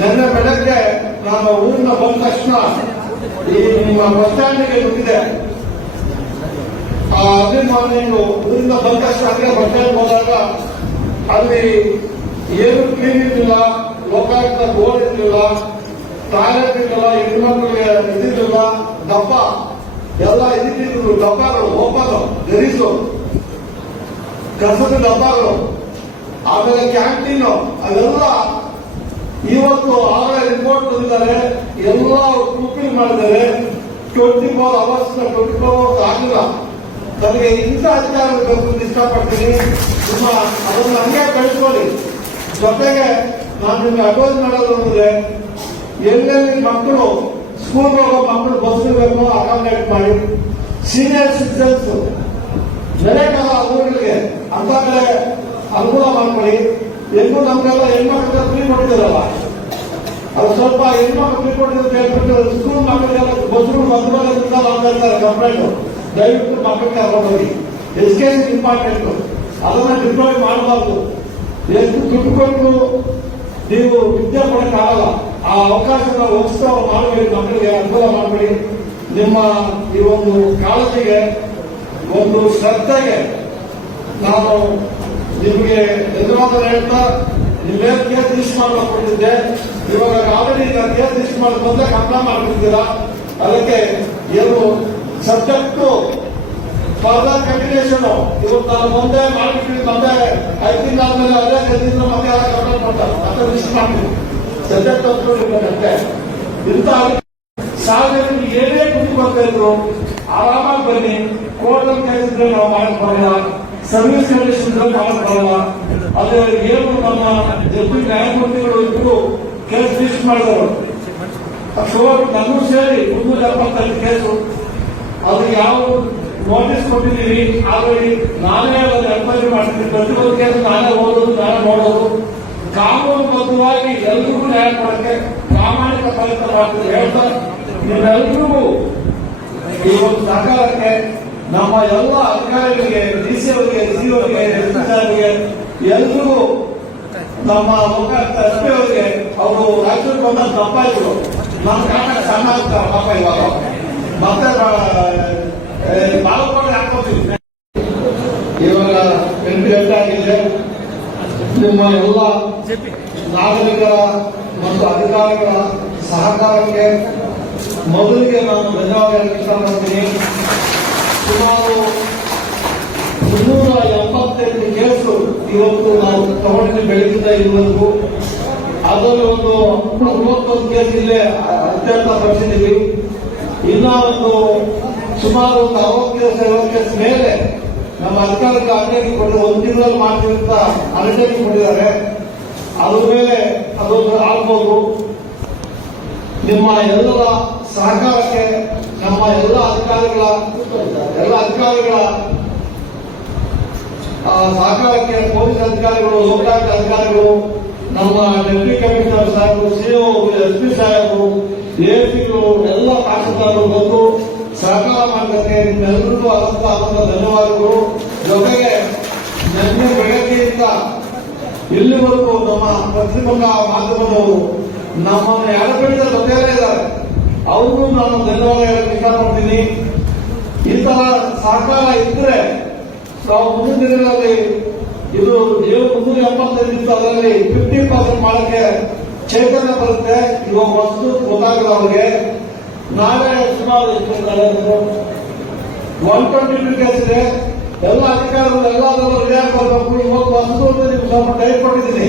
ನನ್ನ ಬೆಳಗ್ಗೆ ನಮ್ಮ ಊರಿನ ಬಂದ ತಕ್ಷಣ ಈ ನಿಮ್ಮ ಬಸ್ ಸ್ಟ್ಯಾಂಡ್ಗೆ ನುಗ್ಗಿದೆ ಆ ಅಭಿಮಾನಿಗಳು ಊರಿಂದ ಬಂದ ತಕ್ಷಣ ಅದೇ ಬಸ್ ಸ್ಟ್ಯಾಂಡ್ ಹೋದಾಗ ಅಲ್ಲಿ ಏನು ಕ್ಲೀನ್ ಇರಲಿಲ್ಲ, ಲೋಕಾಯುಕ್ತ ಬೋರ್ಡ್ ಇರಲಿಲ್ಲ, ಟಾಯ್ಲೆಟ್ ಇರಲಿಲ್ಲ ಹೆಣ್ಮಕ್ಳಿಗೆ ಇದಿರಲಿಲ್ಲ ದಪ್ಪ. ಎಲ್ಲ ಇದಿದ್ರು ದಪ್ಪಗಳು, ಓಪನ್ ಗರೀಸು ಕಸದ ಡಬ್ಬಗಳು ಆಮೇಲೆ ಕ್ಯಾಂಟೀನು ಅವೆಲ್ಲ ಇವತ್ತು ಆಗ ರಿಪೋರ್ಟ್ ಬಂದರೆ ಎಲ್ಲ ಫುಲ್ಫಿಲ್ ಮಾಡಿದ್ದಾರೆ. Twenty four hours twenty four hours ಆಗಿಲ್ಲ. ನನಗೆ ಇಂಥ ಅಧಿಕಾರ ಇಷ್ಟಪಡ್ತೀನಿ. ನಿಮ್ಮ ಅದನ್ನು ಹಂಗೆ ಕಳಿಸ್ಕೊಳ್ಳಿ ಜೊತೆಗೆ ನಾನು ನಿಮಗೆ ಅಡ್ವೈಸ್ ಮಾಡೋದು ಅಂದ್ರೆ ಎಲ್ಲೆಲ್ಲಿ ಮಕ್ಕಳು ಸ್ಕೂಲ್ ಹೋಗೋ ಮಕ್ಕಳು ಬಸ್ ಇರಬೇಕು ಅಕಾಮಿಡೇಟ್ ಮಾಡಿ. ಸೀನಿಯರ್ ಸಿಟಿಸನ್ಸ್ ಬೆಳೆಗಾಲ ಊರಿಗೆ ಅಂತ ಅನುಕೂಲ ಮಾಡ್ಕೊಳ್ಳಿ. ಹೆಣ್ಣು ನಮ್ಗೆಲ್ಲ ಹೆಣ್ಮಕ್ಳ ಫ್ರೀ ಕೊಡ್ತಿರಲ್ಲ ಅದು ಸ್ವಲ್ಪ ಹೆಣ್ಮಕ್ಳು ಫ್ರೀ ಕೊಟ್ಟಿದ್ದು ಹೇಳ್ಬಿಟ್ಟು ಸ್ಕೂಲ್ ಮಕ್ಕಳಿಗೆಲ್ಲ ಬಂದ್ಮೇಲೆ ಅಂತ ಹೇಳ್ತಾರೆ ಕಂಪ್ಲೇಂಟ್ ದಯವಿಟ್ಟು ಮಕ್ಕಳಿಗೆ ಕರ್ಕೊಂಡು ಹೋಗಿ. ಎಜುಕೇಶನ್ ಇಂಪಾರ್ಟೆಂಟ್ ಅದನ್ನ ಡಿಪ್ಲೋಯ್ ಮಾಡಬಾರ್ದು. ಎಷ್ಟು ದುಡ್ಡು ಕೊಟ್ಟು ನೀವು ವಿದ್ಯೆ ಕೊಡಕ್ಕಾಗಲ್ಲ ಆ ಅವಕಾಶನ ಉತ್ಸವ ಮಾಡಬೇಡಿ, ಮಕ್ಕಳಿಗೆ ಅನುಕೂಲ ಮಾಡಬೇಡಿ. ನಿಮ್ಮ ಈ ಒಂದು ಕಾಳಜಿಗೆ, ಒಂದು ಶ್ರದ್ಧೆಗೆ ನಾನು ನಿಮಗೆ ಧನ್ಯವಾದ ಹೇಳ್ತಾ ನೀವೇನು ಕೇಸ್ ಲಿಸ್ಟ್ ಮಾಡಬೇಕು ಕೊಟ್ಟಿದ್ದೆ ಇವಾಗ ಆಲ್ರೆಡಿ ನಾನು ಕೇಸ್ ಲಿಸ್ಟ್ ಮಾಡಿ ಮೊದಲೇ ಕಂಪ್ಲೇಂಟ್ ಮಾಡ್ಬಿಟ್ಟಿದ್ದೀರಾ? ಅದಕ್ಕೆ ಏನು ಸಬ್ಜೆಕ್ಟ್ ಫರ್ದರ್ ಕಂಟಿನ್ಯೂಷನ್ ಇವತ್ತು ನಾನು ಮುಂದೆ ಮಾಡಿಬಿಟ್ಟು ಮುಂದೆ ಐದು ತಿಂಗಳಾದ್ಮೇಲೆ ಅದೇ ಗೆದ್ದಿದ್ರು ಮತ್ತೆ ಯಾರು ಕಂಪ್ಲೇಂಟ್ ಮಾಡ್ತಾರೆ. ಮತ್ತೆ ಲಿಸ್ಟ್ ಮಾಡ್ತೀನಿ. ಸಬ್ಜೆಕ್ಟ್ ಅಂತ ಇಂಥ ಸಾವಿರ ಏನೇ ಕುಟುಂಬ ಬರ್ತಾ ಇದ್ರು, ಆರಾಮಾಗಿ ಬನ್ನಿ, ಕೋರ್ಟಲ್ಲಿ ಕೇಳಿದ್ರೆ ನಾವು ಮಾಡಿ ಬರಲ್ಲ. ಸರ್ವಿಸ್ ಕಂಡೀಷನ್ ಮಾಡಕ್ ಬರಲ್ಲ ಅದೇ ಏನು ನಮ್ಮ ಜೊತೆ ನ್ಯಾಯಮೂರ್ತಿಗಳು ಇಬ್ಬರು ಕೇಸ್ ಲಿಸ್ಟ್ ಮಾಡಿದವರು. ಸುಮಾರು ನಾನು ಸೇರಿ ಮುನ್ನೂರ ಎಪ್ಪತ್ತೈದು ಕೇಸು. ಅದು ಯಾವ ನೋಟಿಸ್ ಕೊಟ್ಟಿದ್ದೀವಿ ಆಲ್ರೆಡಿ ನಾನೇ ಅದನ್ನು ಎನ್ಕ್ವೈರಿ ಮಾಡ್ತೀನಿ. ಪ್ರತಿಯೊಂದು ಕೇಸ್ ನಾನೇ ಓದೋದು, ನಾನೇ ನೋಡೋದು. ಕಾನೂನುಬದ್ಧವಾಗಿ ಎಲ್ರಿಗೂ ನ್ಯಾಯ ಮಾಡಕ್ಕೆ ಪ್ರಾಮಾಣಿಕ ಪ್ರಯತ್ನ ಮಾಡ್ತೀನಿ. ಹೇಳ್ತಾ, ನಿಮ್ಮೆಲ್ರಿಗೂ ಈ ಒಂದು ಸಹಕಾರಕ್ಕೆ ನಮ್ಮ ಎಲ್ಲ ಅಧಿಕಾರಿಗಳಿಗೆ ಡಿಸಿ ಅವರಿಗೆ ಸಿ ಅವರಿಗೆ ಅವರಿಗೆ ಎಲ್ರಿಗೂ ನಮ್ಮ ಎಸ್ ಅವರಿಗೆ ಅವರು ರಾಜ್ಯಕ್ಕೆ ಬಂದ ತಪ್ಪಾಯ್ತು ನಮ್ಮ ಕಾರಣ ಸಣ್ಣ ಆಗ್ತಾರೆ ಪಾಪ ಇವಾಗ. ಮತ್ತೆ ಬಾಲಕೋಟೆ ಹಾಕೋತೀವಿ ಇವಾಗ ಎಂಟು ಆಗಿದೆ. ನಿಮ್ಮ ಎಲ್ಲ ನಾಗರಿಕರ ಮತ್ತು ಅಧಿಕಾರಿಗಳ ಸಹಕಾರಕ್ಕೆ ಮೊದಲಿಗೆ ನಾನು ಧನ್ಯವಾದ ಹೇಳ್ತಾ ಇಷ್ಟಪಡ್ತೀನಿ ಸುಮಾರು ಮುನ್ನೂರ ಎಪ್ಪತ್ತೆಂಟು ಕೇಸು ಇವತ್ತು ನಾವು ತಗೊಂಡಿದ್ದು ಬೆಳಗಿಂದ ಇದುವರೆಗೂ ಅದರಲ್ಲಿ ಒಂದು ಮೂವತ್ತೊಂದು ಕೇಸ್ ಇಲ್ಲೇ ಅತ್ಯಂತ ಪಡಿಸಿದ್ದೀವಿ ಇನ್ನ ಒಂದು ಸುಮಾರು ಒಂದು ಅರವತ್ತು ಕೇಸ್, ಐವತ್ತು ಕೇಸ್ ಮೇಲೆ ನಮ್ಮ ಅಧಿಕಾರಕ್ಕೆ ಅಂಗಡಿ ಕೊಟ್ಟು ಒಂದು ತಿಂಗಳಲ್ಲಿ ಮಾಡ್ತೀವಿ ಅಂತ ಅಂಡರ್ಟೇಕಿಂಗ್ ಕೊಟ್ಟಿದ್ದಾರೆ. ಅದ್ರ ಮೇಲೆ ಅದೊಂದು ಆಗ್ಬೋದು. ನಿಮ್ಮ ಎಲ್ಲರ ಸಹಕಾರಕ್ಕೆ, ನಮ್ಮ ಎಲ್ಲ ಅಧಿಕಾರಿಗಳ ಎಲ್ಲ ಅಧಿಕಾರಿಗಳ ಸಹಕಾರಕ್ಕೆ ಪೊಲೀಸ್ ಅಧಿಕಾರಿಗಳು, ಲೋಕಾಯುಕ್ತ ಅಧಿಕಾರಿಗಳು, ನಮ್ಮ ಡೆಪ್ಟಿ ಕಮಿಷನರ್ ಸಾಹೇಬರು, ಸಿಒ ಎಸ್ ಪಿ ಸಾಹೇಬರು ಎಪಿಗಳು ಎಲ್ಲ ತಹಸೀಲ್ದಾರರು ಬಂದು ಸಹಕಾರ ಮಾಡಿದಕ್ಕೆ ನಿಮ್ಮೆಲ್ಲರಿಗೂ ಅನಂತ ಅನಂತ ಧನ್ಯವಾದಗಳು. ಜೊತೆಗೆ ನಿನ್ನೆ ಬೆಳಗ್ಗೆಯಿಂದ ಇಲ್ಲಿವರೆಗೂ ನಮ್ಮ ಪತ್ರಿಕಾ ಮಾಧ್ಯಮದವರು ನಮ್ಮನ್ನು ಎಡಬಿಡಿದ ಜೊತೆಯಲ್ಲೇ ಇದ್ದಾರೆ ಅವ್ರಿಗೂ ನಾನು ಧನ್ಯವಾದ ಹೇಳಕ್ಕೆ ಇಷ್ಟಪಡ್ತೀನಿ ಇಂತಹ ಸಹಕಾರ ಇದ್ರೆ ನಾವು ಮುಂದಿನ ದಿನಗಳಲ್ಲಿ ಇದು ಏಳು ಮುನ್ನೂರ ಎಪ್ಪತ್ತೈದು ಇತ್ತು ಅದರಲ್ಲಿ ಫಿಫ್ಟಿ ಪರ್ಸೆಂಟ್ ಮಾಡಕ್ಕೆ ಚೈತನ್ಯ ಬರುತ್ತೆ. ಇವಾಗ ವಸ್ತು ಗೊತ್ತಾಗಲ್ಲ ಅವ್ರಿಗೆ. ನಾಳೆ ಸುಮಾರು ಒನ್ ಟ್ವೆಂಟಿ ಟು ಕೇಸ್ ಇದೆ. ಎಲ್ಲ ಅಧಿಕಾರಿಗಳು ಎಲ್ಲದರಲ್ಲೂ ರಿಯಾಕ್ಟ್ ಬರಬೇಕು ಇವತ್ತು ವಸ್ತು ಅಂತ ನೀವು ಸ್ವಲ್ಪ ಟೈಪ್ ಕೊಟ್ಟಿದ್ದೀನಿ.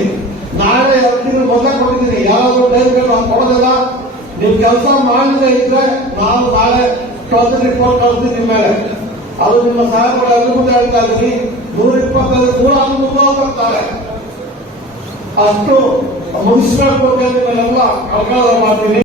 ನಾಳೆ ಎರಡು ತಿಂಗಳು ಮೊದಲೇ ಕೊಟ್ಟಿದ್ದೀನಿ ಯಾರಾದ್ರೂ ಡೈಟ್ ನಾನು ಕೊಡೋದಿಲ್ಲ. ನೀವು ಕೆಲಸ ಮಾಡ್ತಾ ಇದ್ರೆ ನಾವು ನಾಳೆ ಟೋಟಲ್ ರಿಪೋರ್ಟ್ ಕಳಿಸ್ತೀನಿ ನಿಮ್ಮ ಮೇಲೆ. ಅದು ನಿಮ್ಮ ಸಹಾಯ ಎಲ್ಲರೂ ಮುಂದೆ ಹೇಳ್ತಾ ಇದ್ದೀನಿ. ನೂರ ಇಪ್ಪತ್ತೈದು ನೂರ ಹನ್ನೊಂದು ಬರ್ತಾರೆ ಅಷ್ಟು ಮುನ್ಸಿಪಾಲ್ ಅಂತ ಮೇಲೆಲ್ಲ ಅವಕಾಶ ಮಾಡ್ತೀನಿ.